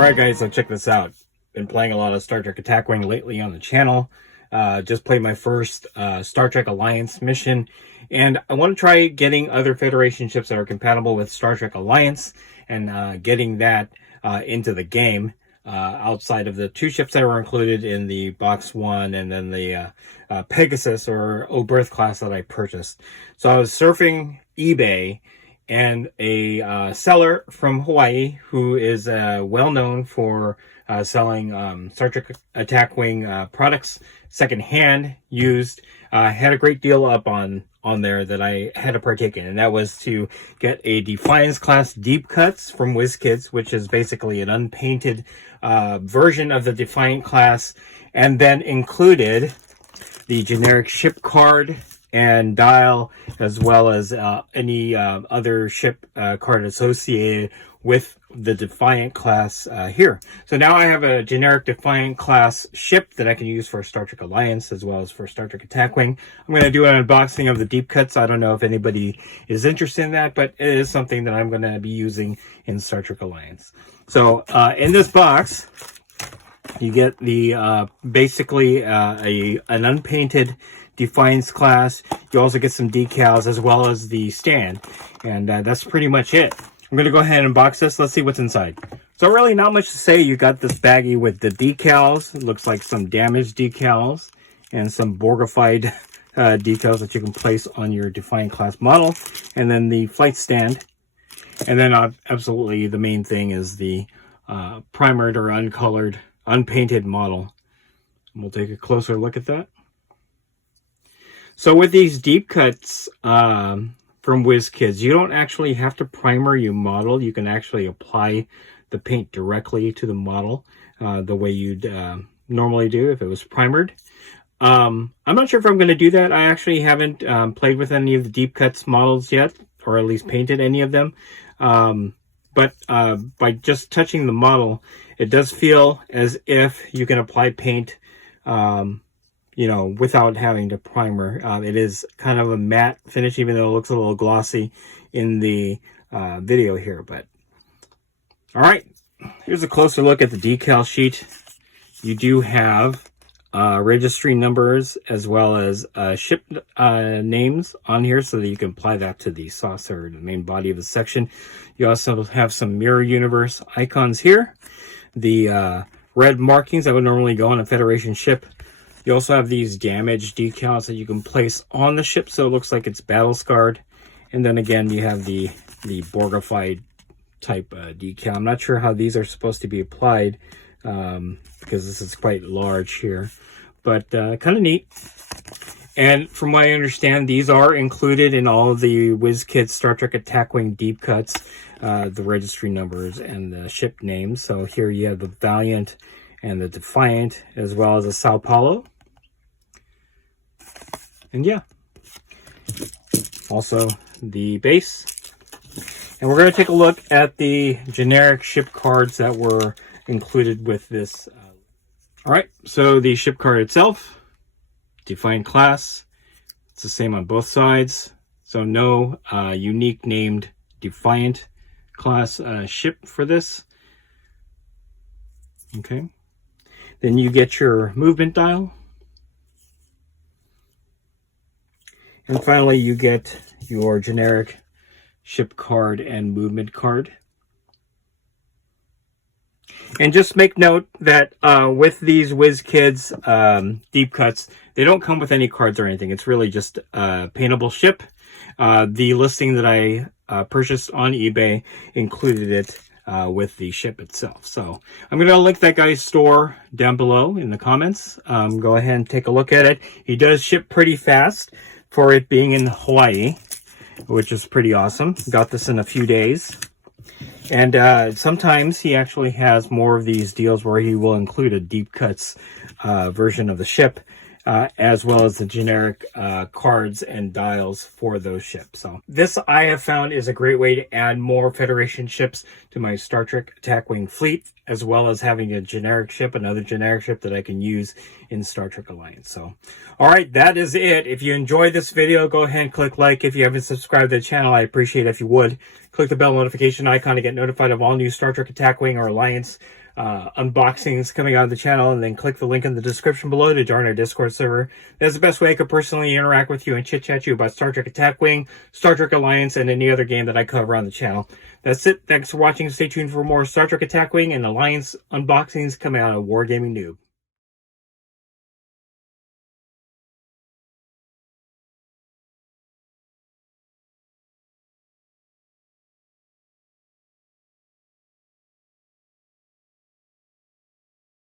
Alright guys, so check this out. Been playing a lot of Star Trek Attack Wing lately on the channel. Just played my first Star Trek Alliance mission, and I want to try getting other Federation ships that are compatible with Star Trek Alliance and getting that into the game outside of the two ships that were included in the box one and then the Pegasus or Oberth class that I purchased. So I was surfing eBay, and a seller from Hawaii who is well known for selling Star Trek Attack Wing products secondhand, used, had a great deal up on there that I had to partake in, and that was to get a Defiant Class deep cuts from Wizkids, which is basically an unpainted version of the Defiant Class, and then included the generic ship card and dial, as well as any other ship card associated with the Defiant Class here. So now I have a generic Defiant Class ship that I can use for Star Trek Alliance as well as for Star Trek Attack Wing. I'm going to do an unboxing of the deep cuts. I don't know if anybody is interested in that, but it is something that I'm going to be using in Star Trek Alliance. So in this box, you get the basically an unpainted Defiance Class. You also get some decals as well as the stand, and that's pretty much it. I'm going to go ahead and unbox this. Let's see what's inside. So really not much to say. You got this baggie with the decals. It looks like some damaged decals and some Borgified decals that you can place on your Defiant Class model, and then the flight stand. And then absolutely the main thing is the primered or uncolored, unpainted model. And we'll take a closer look at that. So with these deep cuts from Wizkids, you don't actually have to primer your model. You can actually apply the paint directly to the model the way you'd normally do if it was primered. I'm not sure if I'm going to do that. I actually haven't played with any of the deep cuts models yet, or at least painted any of them. But by just touching the model, it does feel as if you can apply paint you know, without having to primer. It is kind of a matte finish, even though it looks a little glossy in the video here. But all right, here's a closer look at the decal sheet. You do have registry numbers as well as ship names on here, so that you can apply that to the saucer, the main body of the section. You also have some mirror universe icons here. The red markings that would normally go on a Federation ship. You also have these damaged decals that you can place on the ship, so it looks like it's battle scarred. And then again, you have the Borgified type decal. I'm not sure how these are supposed to be applied because this is quite large here, but kind of neat. And from what I understand, these are included in all of the Wizkids Star Trek Attack Wing deep cuts, the registry numbers and the ship names. So here you have the Valiant and the Defiant, as well as a Sao Paulo. And yeah, also the base. And we're going to take a look at the generic ship cards that were included with this. All right, so the ship card itself, Defiant Class, it's the same on both sides. So no unique named Defiant Class ship for this. Okay. Then you get your movement dial. And finally, you get your generic ship card and movement card. And just make note that with these Wizkids deep cuts, they don't come with any cards or anything. It's really just a paintable ship. The listing that I purchased on eBay included it with the ship itself. So I'm going to link that guy's store down below in the comments. Go ahead and take a look at it. He does ship pretty fast for it being in Hawaii, which is pretty awesome. Got this in a few days. And sometimes he actually has more of these deals where he will include a deep cuts version of the ship, as well as the generic cards and dials for those ships. So this, I have found, is a great way to add more Federation ships to my Star Trek Attack Wing fleet, as well as having a generic ship, another generic ship that I can use in Star Trek Alliance. So, all right, that is it. If you enjoyed this video, go ahead and click like. If you haven't subscribed to the channel, I appreciate it if you would. Click the bell notification icon to get notified of all new Star Trek Attack Wing or Alliance unboxings coming out of the channel, and then click the link in the description below to join our Discord server. That's the best way I could personally interact with you and chit-chat you about Star Trek Attack Wing, Star Trek Alliance, and any other game that I cover on the channel. That's it. Thanks for watching. Stay tuned for more Star Trek Attack Wing and Alliance unboxings coming out of Wargaming Noob.